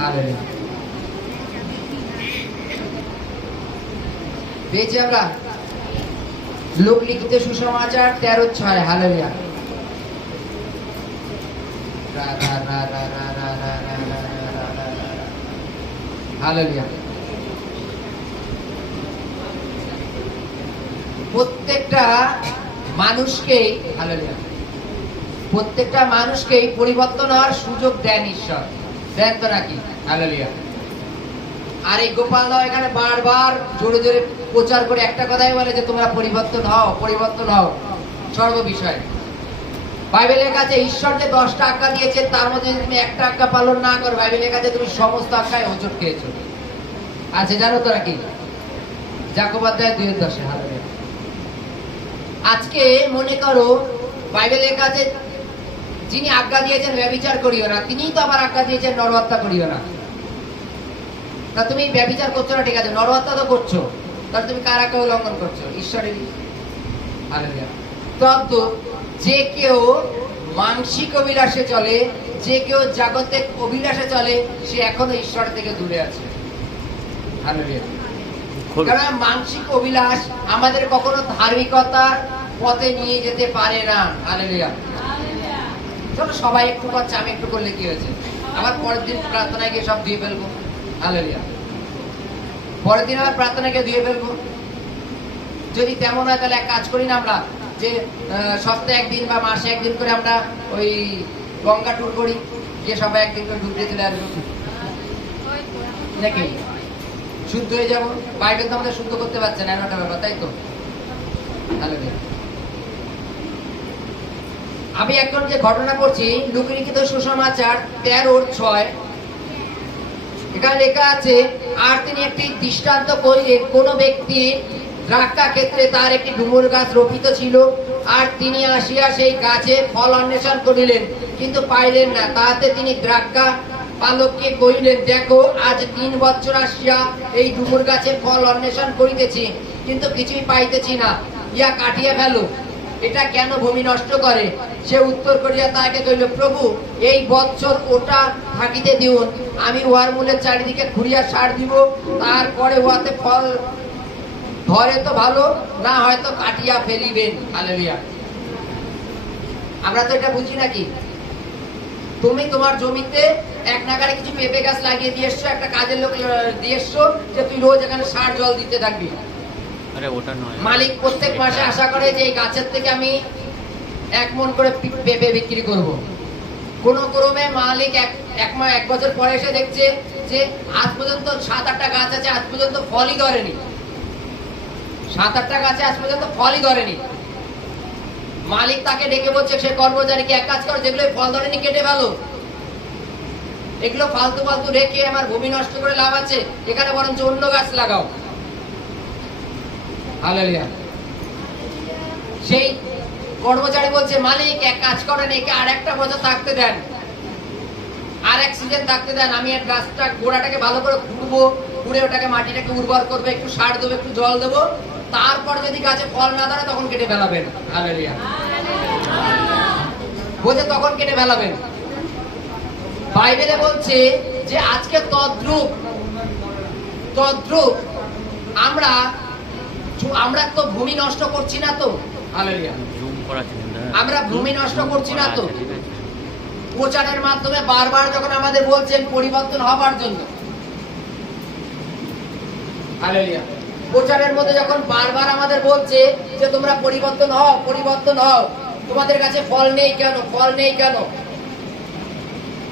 Hallelujah. পেয়েছি আমরা লোক লিখিত সুসমাচার 13:6। হালেলুয়া। হালেলুয়া। প্রত্যেকটা মানুষকেই হালেলুয়া, প্রত্যেকটা মানুষকেই পরিবর্তন হওয়ার সুযোগ দেন ঈশ্বর, দেন তো নাকি? হালেলুয়া। আর এই গোপাল দাও এখানে বারবার জোরে জোরে প্রচার করে একটা কথাই বলে যে তোমরা পরিবর্তন হও, পরিবর্তন হও সর্ব বিষয়ে। বাইবেলের কাছে ঈশ্বর যে 10টা আজ্ঞা দিয়েছে তার মধ্যে যদি তুমি একটা আজ্ঞা পালন না করো, বাইবেলের কাছে তুমি সমস্ত আজ্ঞায় হোঁচট খেয়েছো। আচ্ছা, জানো তো নাকি? যাকব অধ্যায় 2:10। হালেলুয়া। আজকে মনে করো বাইবেলের কাছে যিনি আজ্ঞা দিয়েছেন ব্যভিচার করিও না, তিনিই তো আবার আজ্ঞা দিয়েছেন নরহত্যা করিও না। তা তুমি ব্যভিচার করছো না, ঠিক আছে, নরহত্যা তো করছো, তাহলে তুমি কার আজ্ঞা উল্লঙ্ঘন করছো? ঈশ্বরেরই। হালেলুয়া। তদ্দূর যে কেউ মানসিক অভিলাষে চলে, যে কেউ জাগতিক অভিলাষে চলে, সে এখনো ঈশ্বর থেকে দূরে আছে। হালেলুয়া। কারণ মানসিক অভিলাষ আমাদের কখনো ধার্মিকতার পথে নিয়ে যেতে পারে না। হালেলুয়া। চলো সবাই একটু করছে, আমি একটু করলে কি হয়েছে? আবার পরের দিন প্রার্থনায় গিয়ে সব ধুয়ে ফেলবো। হালেলুয়া। পরের দিন আবার প্রার্থনায় গিয়ে ধুয়ে ফেলবো। যদি তেমন হয় তাহলে এক কাজ করি না আমরা, যে সপ্তাহে একদিন বা মাসে একদিন করে আমরা ওই গঙ্গা ট্যুর করি, গিয়ে সবাই একদিন করে ডুব দিয়ে চলে আসবো নাকি? শুদ্ধ হয়ে যাবো। বাইবেল তো আমাদের শুদ্ধ করতে পারছে না, এমনটা ব্যাপার, তাই তো? হালেলুয়া। আমি এখন যে ঘটনা পড়ছি লূক লিখিত সুসমাচার 13:6, এখানে লেখা আছে, আর তিনি একটি দৃষ্টান্ত করিলেন, কোন ব্যক্তি দ্রাক্ষা ক্ষেত্রে তার একটি ডুমুর গাছ রোপিত ছিল, আর তিনি আসিয়া সেই গাছে ফল অন্বেষণ করিলেন, কিন্তু পাইলেন না। তাহাতে তিনি দ্রাক্ষা পালককে কহিলেন, দেখো, আজ 3 বছর আসিয়া এই ডুমুর গাছে ফল অন্বেষণ করিতেছি, কিন্তু কিছুই পাইতেছি না, ইয়া কাটিয়া ফেলো, এটা কেন ভূমি নষ্ট করে? সে উত্তর করিয়া তাকে কহিল, প্রভু, এই বৎসর ওটা থাকিতে দিউন, আমি উহার মূলের চারিদিকে ঘুরিয়া সার দিব, তারপরে উহাতে ফল ধরে তো ভালো, না হয়তো কাটিয়া ফেলিবেন। হালেলুয়া। আমরা তো এটা বুঝি নাকি? তুমি তোমার জমিতে এক নাগারে কিছু পেঁপে গাছ লাগিয়ে দিয়ে এসছো, একটা কাজের লোক দিয়ে এসছো, যে তুই রোজ এখানে সার জল দিতে থাকবি। মালিক প্রত্যেক মাসে আশা করে যে এই গাছের থেকে আমি 1 মণ করে পেঁপে বিক্রি করব। কোন ক্রমে মালিক এক বছর পরে এসে দেখছে যে আজ পর্যন্ত 7-8টা গাছ আছে, আজ পর্যন্ত ফলই ধরেনি। 7-8টা গাছে আজ পর্যন্ত ফলই ধরেনি। মালিক তাকে ডেকে বলছে, সে কর্মচারীকে, এক কাজ করো, যেগুলো ফল ধরেনি কেটে ফেলো, এগুলো ফালতু ফালতু রেখে আমার ভূমি নষ্ট করে লাভ আছে, এখানে বরঞ্চ অন্য গাছ লাগাও। হালেলুয়া। সেই কর্মচারী বলছে, মালিক এক কাজ করেন, একে আর একটা বছর থাকতে দেন, আর এক সিজন থাকতে দেন, আমি এক গাছটা গোড়াটাকে ভালো করে খুঁড়বো, খুঁড়ে ওটাকে মাটিটাকে উর্বর করবে, একটু সার দেবো, একটু জল দেবো, তারপর যদি গাছে ফল না ধরে তখন কেটে ফেলাবেন। হালেলুয়া। বোঝে, তখন কেটে ফেলাবেন। বাইবেলে বলছে যে আজকে তদ্রূপ আমরা তো ভূমি নষ্ট করছি না তো? হালেলুয়া। আমরা ভূমি নষ্ট করছি না তো? প্রচারের মাধ্যমে বারবার যখন আমাদের বলছেন পরিবর্তন হবার জন্য, হালেলুয়া, প্রচারের মধ্যে যখন বারবার আমাদের বলছে যে তোমরা পরিবর্তন হও, পরিবর্তন হও, তোমাদের কাছে ফল নেই কেন? ফল নেই কেন?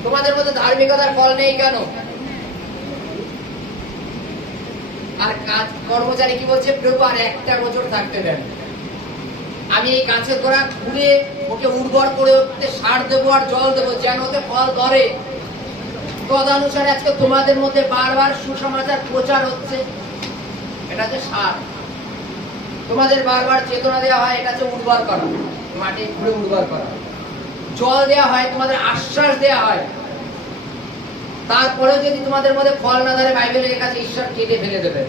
তোমাদের মধ্যে ধার্মিকতার ফল নেই কেন? আর কর্মচারী কি বলছে? প্রভু, আর একটা বছর থাকতে দেন, আমি এই গাছের গোড়া ঘুরে ওকে উর্বর করে ওতে সার দেবো আর জল দেবো, যেন ওতে ফল ধরে। তদানুসারে আজকে তোমাদের মধ্যে বারবার সুসমাচার প্রচার হচ্ছে, এটা হচ্ছে সার। তোমাদের বারবার চেতনা দেওয়া হয়, এটা হচ্ছে উর্বর করা, মাটি ঘুরে উর্বর করা। জল দেওয়া হয়, তোমাদের আশ্বাস দেওয়া হয়, তারপরে যদি তোমাদের মধ্যে ফল না ধরে, বাইবেলের কাছে ঈশ্বর কেটে ফেলে দেবেন।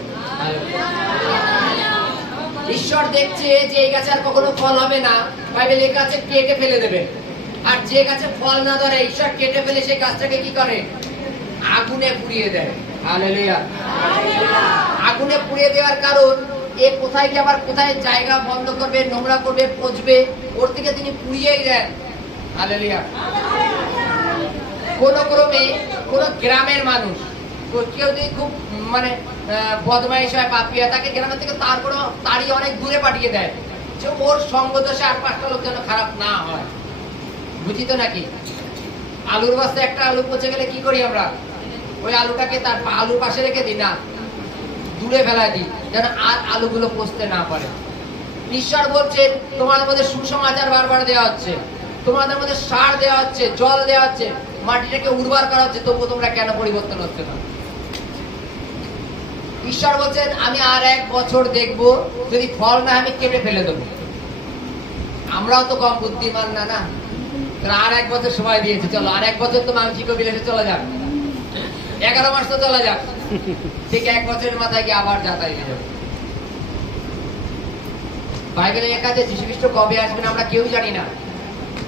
ঈশ্বর দেখছে যে এই গাছে আর কখনো ফল হবে না, বাইবেলের কাছে কেটে ফেলে দেবেন। আর যে গাছে ফল না ধরে, ঈশ্বর কেটে ফেলে সেই গাছটাকে কি করে? আগুনে পুড়িয়ে দেয়। হালেলুয়া। আগুনে পুড়িয়ে দেওয়ার কারণ এ কোথায় গিয়ে আবার কোথায় জায়গা বন্ধ করবে, নোংরা করবে, পচবে, ওর থেকে তিনি পুড়িয়েই দেন। হালেলুয়া। কোন ক্রমে কোন গ্রামের মানুষ কেউ যদি খুব মানে বদমাইশ হয়, পাপী হয়, তাকে গ্রামের থেকে তারই অনেক দূরে পাঠিয়ে দেয়, যে ওর সঙ্গ দোষে আর 5টা লোক যেন খারাপ না হয়। বুঝি তো নাকি? আলুর বস্তায় একটা আলু পচে গেলে কি করি আমরা? ওই আলুটাকে তার আলুর পাশে রেখে দিই না, দূরে ফেলাই দিই, যেন আর আলুগুলো পচতে না পারে। ঈশ্বর বলছেন তোমাদের মধ্যে সুসমাচার বারবার দেওয়া হচ্ছে, তোমাদের মধ্যে সার দেওয়া হচ্ছে, জল দেওয়া হচ্ছে, মাটিটাকে উর্বর করা হচ্ছে, তবুও তোমরা কেন পরিবর্তন হচ্ছে না? ঈশ্বর বলছেন আমি আর 1 বছর দেখব, যদি ফল না আমি কেটে ফেলে দেবো। আমরাও তো কম বুদ্ধিমান না, না? আর 1 বছর সময় দিয়েছে, চলো আর 1 বছর তো মানসিক বিলাসে চলে যাক, 11 মাস তো চলে যাক, ঠিক 1 বছরের মাথায় গিয়ে আবার যাতায়াত হয়ে যাবে। বাইবেলে লেখা আছে যীশু খ্রিস্ট কবে আসবেন আমরা কেউ জানি না,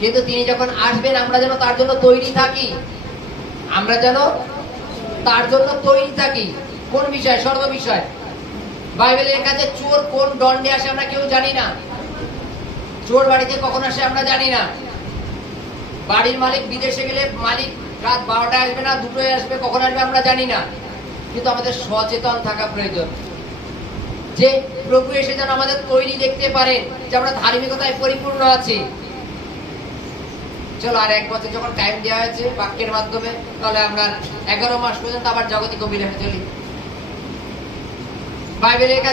কিন্তু তিনি যখন আসবেন আমরা যেন তার জন্য তৈরি থাকি। আমরা যেন তার জন্য তৈরি থাকি। কোন বিষয়? সর্ব বিষয়। বাইবেলে লেখা আছে চোর কোন দণ্ডে আসে আমরা কেউ জানি না, চোর বাড়িতে কখন আসে আমরা জানি না, বাড়ির মালিক বিদেশে গেলে মালিক রাত 12টায় আসবে না 2টোয় আসবে, কখন আসবে আমরা জানি না। কিন্তু আমাদের সচেতন থাকা প্রয়োজন, যে প্রভু এসে যেন আমাদের তৈরি দেখতে পারেন, যে আমরা ধার্মিকতায় পরিপূর্ণ আছি। চলো আর 1 বছর যখন টাইম দেওয়া হয়েছে বাক্যের মাধ্যমে, তাহলে আমরা 11 মাস পর্যন্ত আবার জাগতিক অভিলাষে চলি। বাইবেলে